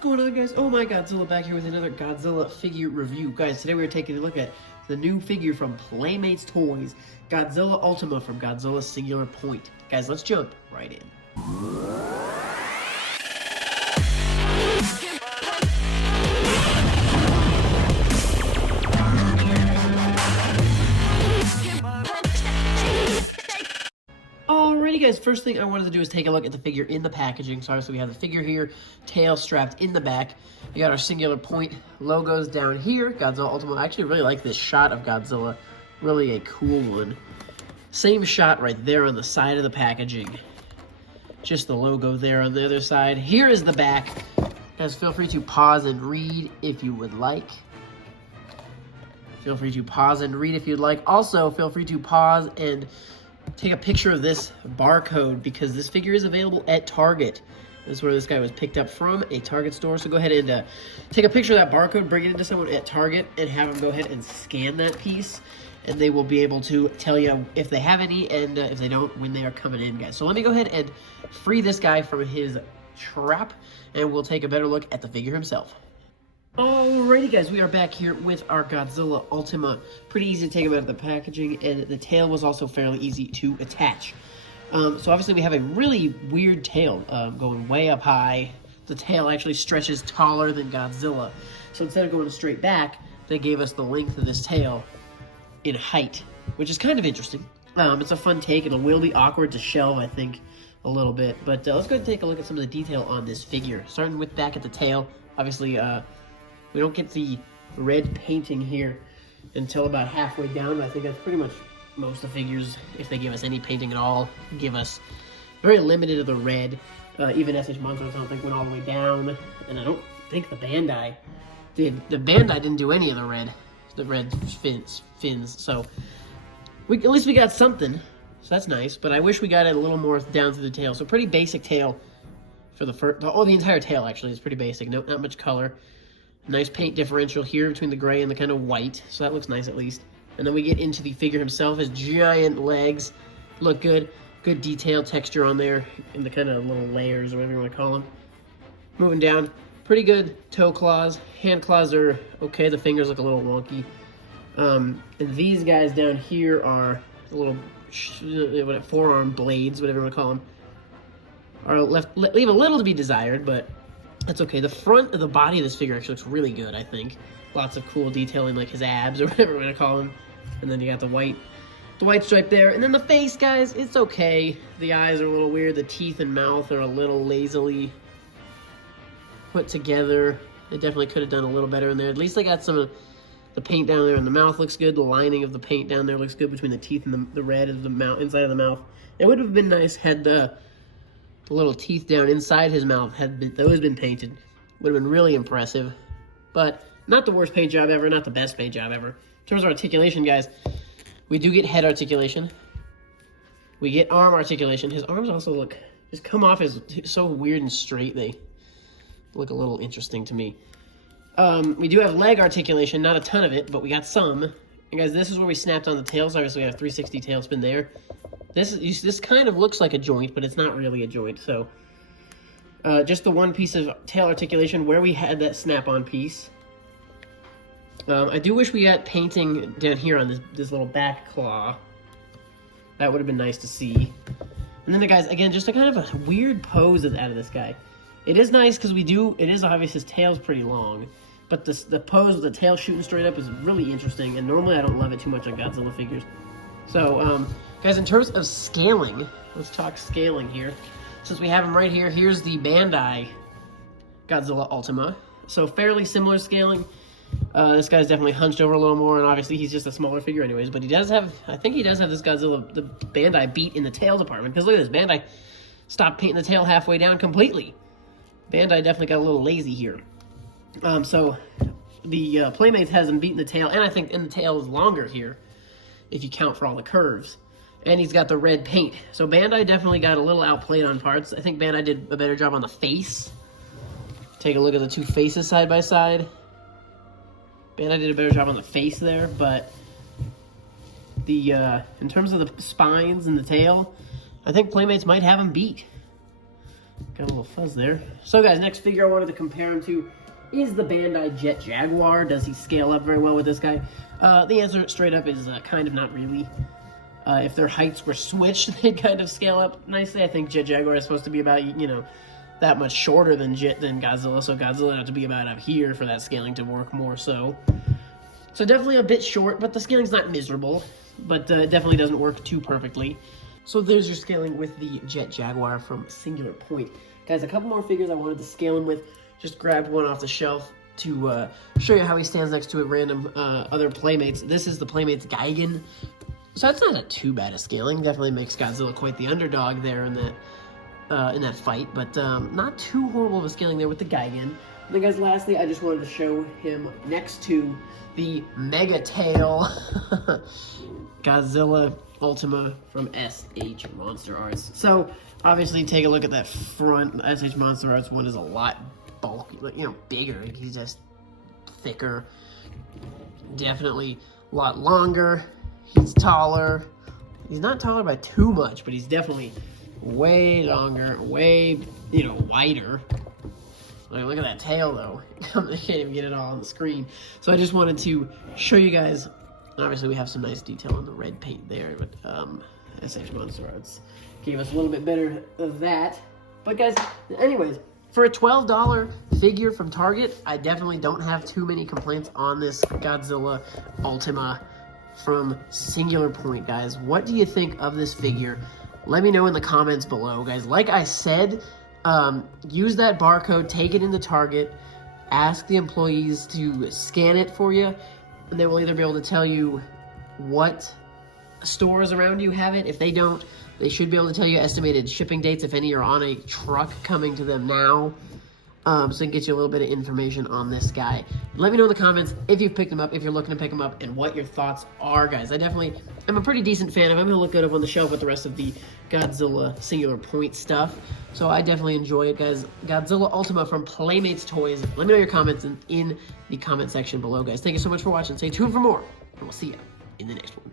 going on, guys? Oh my, Godzilla back here with another Godzilla figure review. Guys, today we're taking a look at the new figure from Playmates Toys, Godzilla Ultima from Godzilla Singular Point. Guys, let's jump right in. Alrighty guys, first thing I wanted to do is take a look at the figure in the packaging. So obviously we have the figure here, tail strapped in the back. We got our Singular Point logos down here, Godzilla Ultima. I actually really like this shot of Godzilla, really a cool one. Same shot right there on the side of the packaging. Just the logo there on the other side. Here is the back. Guys, feel free to pause and read if you would like. Feel free to pause and read if you'd like. Also, feel free to pause and take a picture of this barcode because this figure is available at Target. This is where this guy was picked up from, a Target store. So go ahead and take a picture of that barcode, bring it into someone at Target, and have them go ahead and scan that piece. And they will be able to tell you if they have any, and if they don't, when they are coming in, guys. So let me go ahead and free this guy from his trap, and we'll take a better look at the figure himself. Alrighty guys, we are back here with our Godzilla Ultima. Pretty easy to take him out of the packaging, and the tail was also fairly easy to attach. So obviously we have a really weird tail going way up high. The tail actually stretches taller than Godzilla. So instead of going straight back, they gave us the length of this tail in height, which is kind of interesting. It's a fun take, and it will be awkward to shelve, I think, a little bit. But let's go ahead and take a look at some of the detail on this figure. Starting with back at the tail, obviously we don't get the red painting here until about halfway down. I think that's pretty much most of the figures, if they give us any painting at all, give us very limited of the red. Even SH Monsters I don't think went all the way down, and I don't think the Bandai did. The Bandai didn't do any of the red fins. So at least we got something, so that's nice. But I wish we got it a little more down through the tail. So pretty basic tail for the first. Oh, the entire tail actually is pretty basic. No, not much color. Nice paint differential here between the gray and the kind of white, so that looks nice at least. And then we get into the figure himself. His giant legs look good. Good detail, texture on there, and the kind of little layers, or whatever you want to call them. Moving down, pretty good toe claws. Hand claws are okay. The fingers look a little wonky. And these guys down here are a little forearm blades, whatever you want to call them. Are leave a little to be desired, but that's okay. The front of the body of this figure actually looks really good, I think. Lots of cool detailing, like his abs or whatever we're gonna call him. And then you got the white stripe there. And then the face, guys, it's okay. The eyes are a little weird. The teeth and mouth are a little lazily put together. They definitely could have done a little better in there. At least they got some of the paint down there, and the mouth looks good. The lining of the paint down there looks good between the teeth and the red of the mouth, inside of the mouth. It would have been nice had the little teeth down inside his mouth had those been painted. Would have been really impressive. But not the worst paint job ever, not the best paint job ever. In terms of articulation, guys, we do get head articulation. We get arm articulation. His arms also just come off as so weird and straight. They look a little interesting to me. We do have leg articulation, not a ton of it, but we got some. And guys, this is where we snapped on the tails. Obviously, we have 360 tailspin there. This kind of looks like a joint, but it's not really a joint. So just the one piece of tail articulation where we had that snap-on piece. I do wish we got painting down here on this little back claw. That would have been nice to see. And then the guys, again, just a kind of a weird pose out of this guy. It is nice because it is obvious his tail's pretty long, but the pose with the tail shooting straight up is really interesting, and normally I don't love it too much on Godzilla figures. So, guys, in terms of scaling, let's talk scaling here. Since we have him right here, here's the Bandai Godzilla Ultima. So fairly similar scaling. This guy's definitely hunched over a little more, and obviously he's just a smaller figure anyways, but I think he does have this Godzilla, the Bandai beat in the tail department, because look at this, Bandai stopped painting the tail halfway down completely. Bandai definitely got a little lazy here. So the Playmates has him beating the tail, and I think the tail is longer here, if you count for all the curves. And he's got the red paint. So Bandai definitely got a little outplayed on parts. I think Bandai did a better job on the face. Take a look at the two faces side by side. Bandai did a better job on the face there, but in terms of the spines and the tail, I think Playmates might have him beat. Got a little fuzz there. So guys, next figure I wanted to compare him to is the Bandai Jet Jaguar. Does he scale up very well with this guy? The answer straight up is kind of not really. If their heights were switched, they'd kind of scale up nicely. I think Jet Jaguar is supposed to be about, you know, that much shorter than Godzilla, so Godzilla would have to be about up here for that scaling to work more so. So definitely a bit short, but the scaling's not miserable, but it definitely doesn't work too perfectly. So there's your scaling with the Jet Jaguar from Singular Point. Guys, a couple more figures I wanted to scale him with. Just grabbed one off the shelf to show you how he stands next to a random other Playmates. This is the Playmates Gigan. So that's not too bad a scaling. Definitely makes Godzilla quite the underdog there in that fight, but not too horrible of a scaling there with the Gigan. And then guys, lastly, I just wanted to show him next to the Mega Tail Godzilla Ultima from SH Monster Arts. So obviously take a look at that front. SH Monster Arts one is a lot bulky, you know, bigger. He's just thicker, definitely a lot longer. He's taller. He's not taller by too much, but he's definitely way longer, way, you know, wider. Like, look at that tail, though. I can't even get it all on the screen. So I just wanted to show you guys. Obviously, we have some nice detail on the red paint there, but SH Monster Arts gave us a little bit better of that. But guys, anyways, for a $12 figure from Target, I definitely don't have too many complaints on this Godzilla Ultima from Singular Point, guys. What do you think of this figure? Let me know in the comments below, guys. Like I said, use that barcode, take it into Target, ask the employees to scan it for you, and they will either be able to tell you what stores around you have it. If they don't, they should be able to tell you estimated shipping dates, if any are on a truck coming to them now. So it can get you a little bit of information on this guy. Let me know in the comments if you've picked him up, if you're looking to pick him up, and what your thoughts are, guys. I'm a pretty decent fan of him. He'll look good up on the shelf with the rest of the Godzilla Singular Point stuff. So I definitely enjoy it, guys. Godzilla Ultima from Playmates Toys. Let me know your comments in the comment section below, guys. Thank you so much for watching. Stay tuned for more, and we'll see you in the next one.